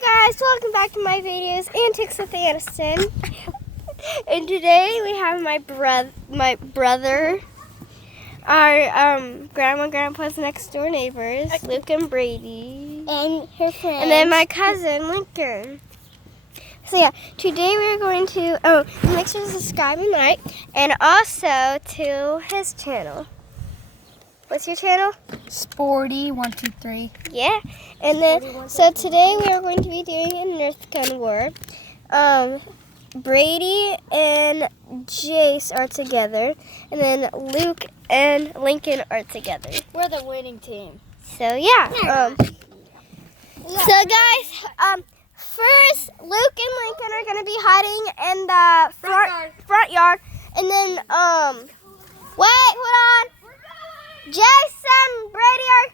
Hey guys, welcome back to my videos, Antics with Aniston. And today we have my brother, our grandma and grandpa's next door neighbors, Luke and Brady, and her friends, and then my cousin Lincoln. So yeah, today we're going to make sure to subscribe and like, and also to his channel. What's your channel? Sporty123. Yeah, and then so today we are going to be doing a Nerf gun war. Brady and Jace are together, and then Luke and Lincoln are together. We're the winning team. So yeah. So guys, first Luke and Lincoln are gonna be hiding in the front yard, and then wait, hold on. Jason, Brady are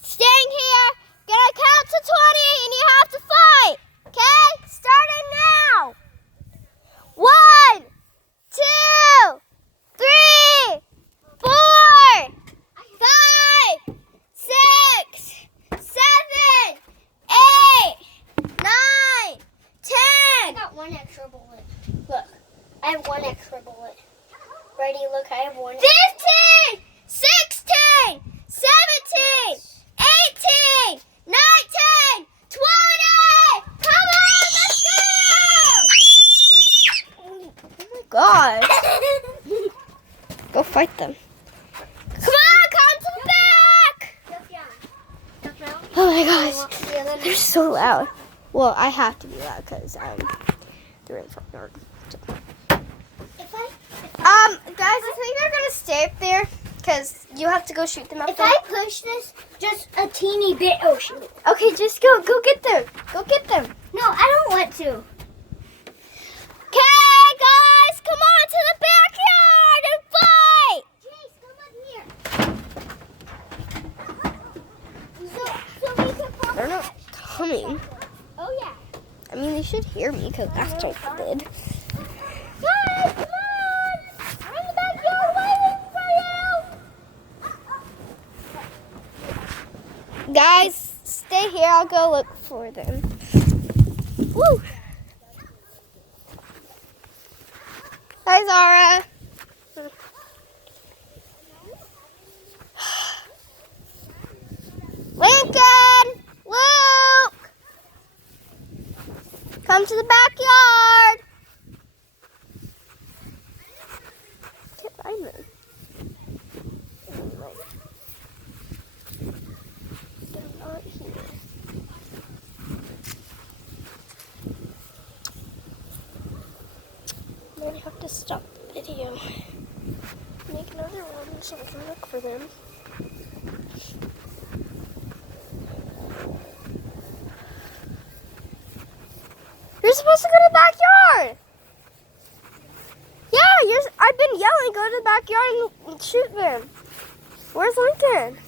staying here. Gonna count to 20 and you have to fight. Okay? Starting now. 1, 2, 3, 4, 5, 6, 7, 8, 9, 10. I got one extra bullet. Look, I have one extra bullet. Brady, look, I have one. 15, 16, 17, 18, 19, 20. Come on, let's go! Oh my God. Go fight them. Come on, come to the back! Oh my gosh, they're so loud. Well, I have to be loud because they're in front yard. Guys, I think they're gonna stay up there because you have to go shoot them up If there. I push this just a teeny bit, oh shoot. Okay, just go get them. Go get them. No, I don't want to. Okay, guys, come on to the backyard Jace, come on here. So we can pop and fight. They're not that. coming. Oh yeah. I mean, they should hear me because that's what I did. Guys, come on. I'm in the backyard waiting for you. Guys, stay here. I'll go look for them. Woo! Hi, Zara. Lincoln! Luke! Come to the backyard. Can't find them. They're not here. Then I have to stop the video. Make another one so I can look for them. You're supposed to go to the backyard. Yeah, I've been yelling, go to the backyard and shoot them. Where's Lincoln?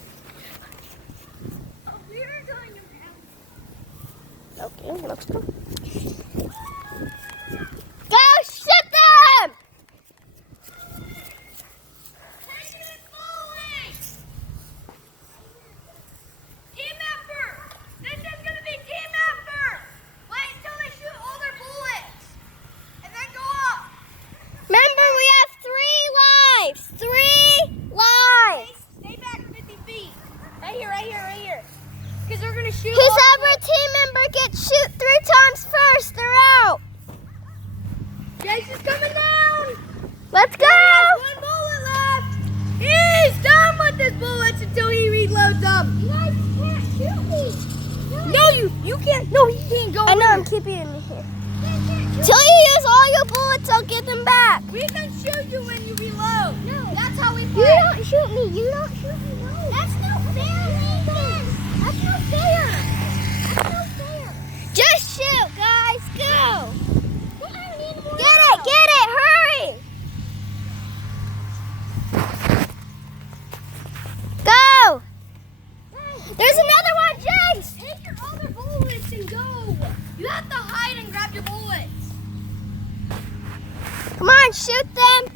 Okay, let's go. Go shoot them! Team effort! This is going to be team effort! Wait until they shoot all their bullets! And then go up! Remember, we have 3 lives. 3 lives. Stay back 50 feet. Right here. Because they're going to shoot Whoever team member gets shoot 3 times first, they're out. Jace is coming down! Let's go. One bullet left! He's done with his bullets until he reloads them! You guys can't shoot me. No, you can't. No, he can't go I know, in. I'm keeping him here. Till you use all your bullets, I'll get them back. We can shoot you when you reload. No. That's how we You play. don't shoot me. You don't shoot me. No. That's not fair, Lincoln. That's not fair. That's not fair. Just shoot, guys. Go. I need more Get it, hurry. Go. There's another one, Jace. Take your other bullets and go. You have to hide and grab your bullets. Come on, shoot them.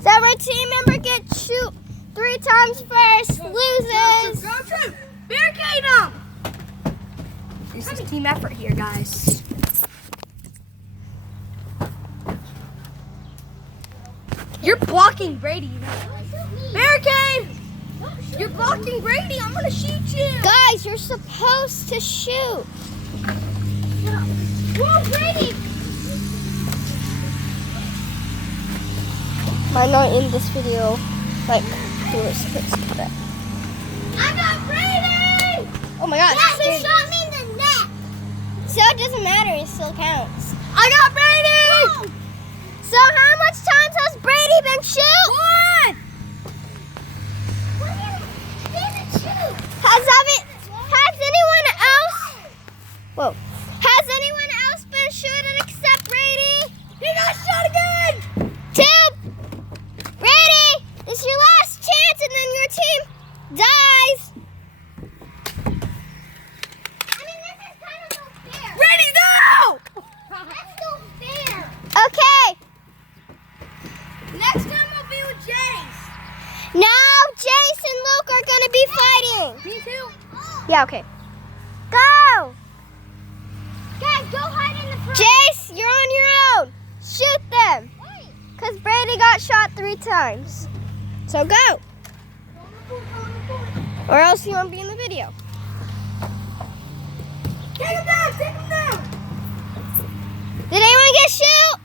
So every team member gets shoot 3 times first, loses. Go shoot. Barricade them. This is team effort here, guys. You're blocking Brady. You know. Barricade! You're blocking Brady. I'm gonna shoot you. Guys, you're supposed to shoot. Whoa, Brady! Might not in this video, like, do it supposed to that. I got Brady! Oh my gosh. Yes, he shot me in the neck. So it doesn't matter, it still counts. I got Brady! So how much times has Brady been shoot? One! Has anyone else? Whoa. Has anyone else been shooting except Brady? He got shot again! 2. Brady, this is your last chance, and then your team dies. I mean, this is kind of unfair. Brady, no! That's so fair. Okay. Next time I'll be with Jace. Now Jace and Luke are gonna be fighting. Me too. Yeah. Okay. Go. Guys, go hide in the front. Jace, you're on your own. Shoot them. Because Brady got shot 3 times. So go. Or else you won't be in the video. Take him down, take him down. Did anyone get shoot?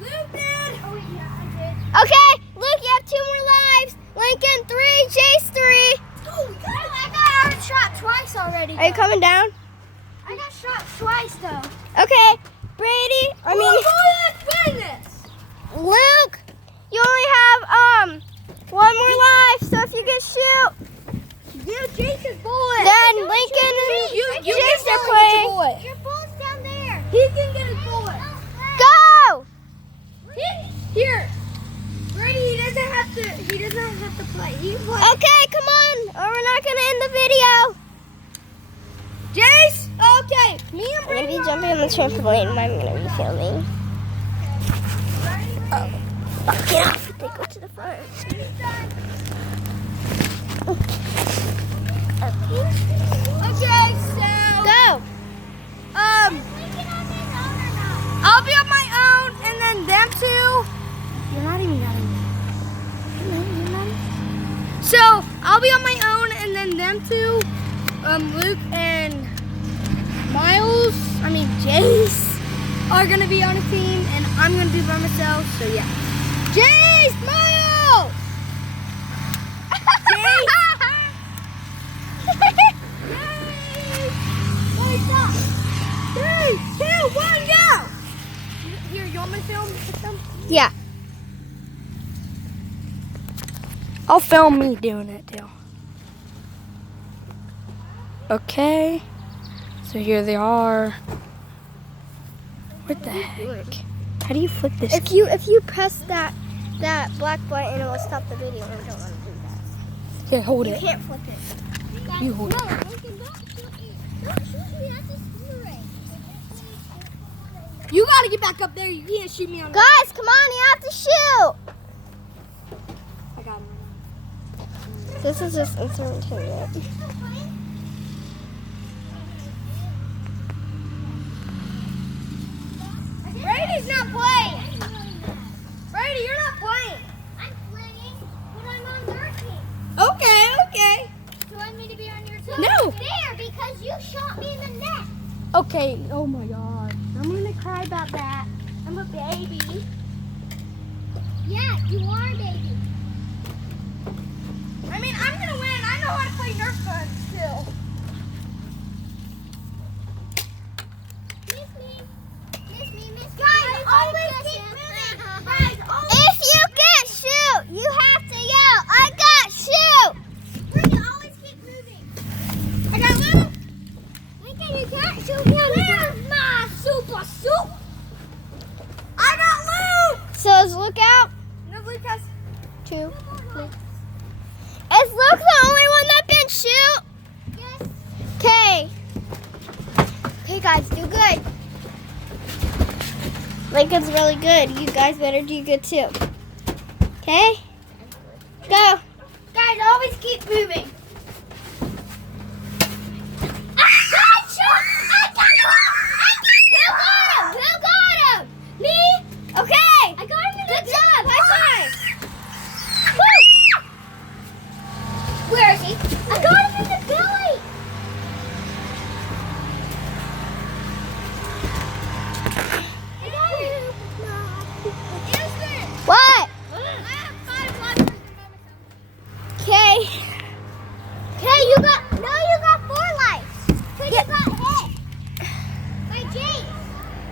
Luke did. Oh, yeah, I did. Okay, Luke, you have 2 more lives. Lincoln 3, Jace 3. Oh, I got shot twice already. Are you coming down? I got shot twice, though. Okay, Brady, Luke, you only have 1 more life. So if you get shoot, Yeah, Jason's bullet. then Lincoln and Jace are playing. Your bull's down there. He can get his bullet. Go! Here. Brady, he doesn't have to play. He can play. Okay, come on, or we're not gonna end the video. Jace, okay. Me and I'm Brady. gonna be jumping on the trampoline and I'm gonna be filming. Oh, get off! They go to the front. Okay, so Go! I'll be on my own, and then them two. You're not even done. So I'll be on my own, and then them two, Luke and Jace are gonna be on a team, and I'm gonna be by myself. So yeah, Jace, Miles, Jace. Three, 2, 1, go! Here, you want me to film with them? Yeah. I'll film me doing it too. Okay. So here they are. What the heck? How do you flip this? If you press that black button, it will stop the video. I don't want to do that. Here, hold You it. can't flip it. You hold it. Don't shoot me. Don't shoot me. That's a spray. You gotta get back up there. You can't shoot me on the. Guys, come on, you have to shoot. I got him. This is just entertainment. Brady's not playing. Brady, you're not playing. I'm playing, but I'm on their team. Okay. Do you want me to be on your team? No. Fair, because you shot me in the neck. Okay. Oh my God. I'm gonna cry about that. I'm a baby. Yeah, you are, baby. I mean, I'm gonna win. I know how to play Nerf guns still. Miss me. Guys, always keep moving. Guys, always. If you get shoot, you have to yell, I got shoot. Brady, always keep moving. I got Luke. Lincoln, you can't shoot him. Where's my super soup? I got Luke. So is Luke out? No, Luke has. 2. Is Luke the only one that can shoot? Yes. Okay. Okay, guys, do good. Lincoln's really good. You guys better do good too. Okay? Go. Guys, always keep moving. I shot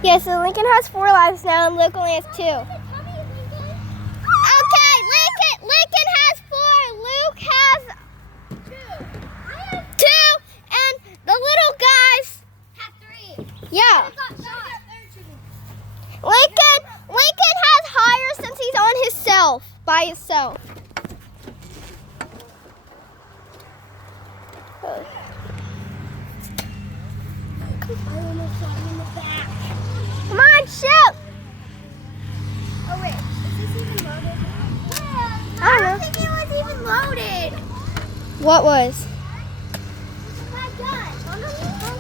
Yeah, so Lincoln has 4 lives now and Luke only has 2. Okay, Lincoln has 4. Luke has 2. And the little guys Have 3. yeah. I got shot. Lincoln has higher since he's on himself, by himself. I almost shot him in the back. Come on, shoot! Oh wait, is this even loaded? I don't know. think it was even loaded. What was? My God. Don't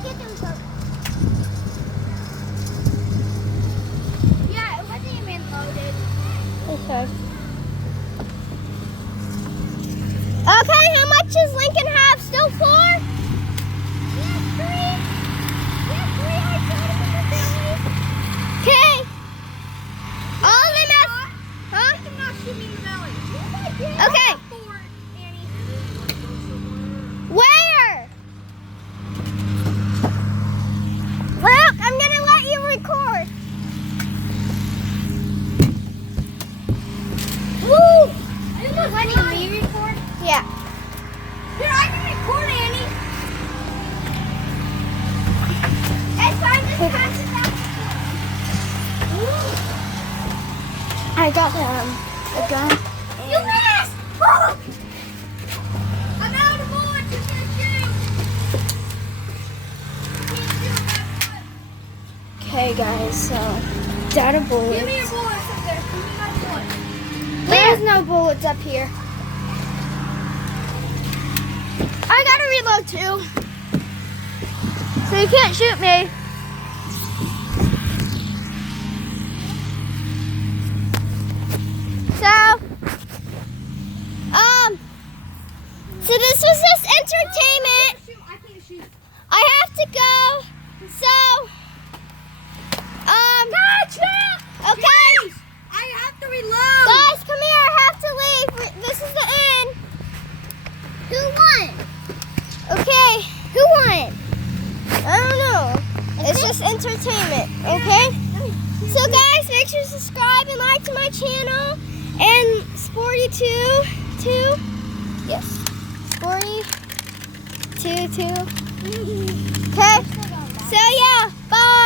get them covered. Yeah, it wasn't even loaded. Okay. Okay, how much does Lincoln have? Still 4? Yeah, 3. Yeah, 3. I shot him in the belly. Okay. All of them have... Huh? You cannot shoot me in the belly. Okay. 4, Annie. Where? Luke, I'm gonna let you record. Woo! You're letting me record? Yeah. Here, I can record, Annie. It's fine, just pass it back. I got a gun. You missed! Oh! I'm out of bullets. You can't shoot. Okay, guys, so data Give me bullets. your bullets up there. Give me my bullets. There's no bullets up here. I gotta reload too. So you can't shoot me. So this was just entertainment. I can't shoot. I have to go. So, okay. I have to reload. Guys, come here. I have to leave. This is the end. Who won? Okay, who won? I don't know. It's just entertainment, okay? So guys, make sure to subscribe and like to my channel. And Sporty2, yes, Sporty2. Okay, so yeah, bye.